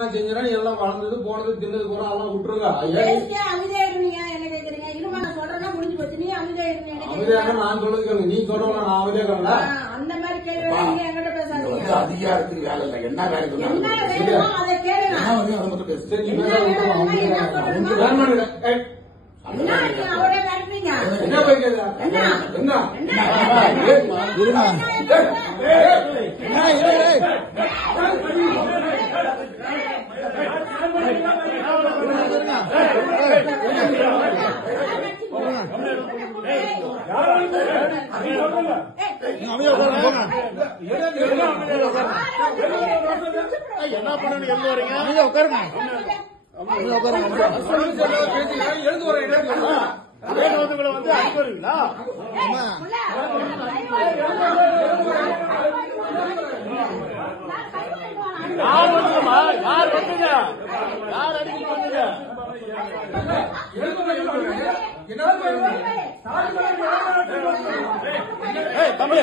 செஞ்சா எல்லாம் வளர்ந்தது போனது தின்னது போற எல்லாம் விட்டுருங்க. அமைதியா இருந்தீங்க என்ன கேக்குறீங்க? இருமா நான் சொல்றேன்னா முடிஞ்சு போச்சு. நீ அமைதியா இருந்தீங்க. அமைதியாக நான் சொல்லுங்க, நீ சொல்றவங்க நான் அமைதியா இருக்கல. அந்த மாதிரி கேள்வி நீங்க என்கிட்ட பேசாதீங்க. அதிகாரத்துக்கு வேலை இல்லை. என்ன வேலை என்ன வேணுமோ அதை கேளுங்க. அதை மட்டும் பேசு. சரி, நீ பேச அவரே காட்டுறீங்க. என்ன போய்க்குது? என்ன என்ன இருமா என்ன பண்ணணும்? எழுந்து வரீங்க, உட்காருங்க. எழுந்து வர வந்து அனுப்புறீங்களா? யார் வந்துமா? யார் வந்துங்க? யார் அடிக்கடி வந்துங்க? தம்பி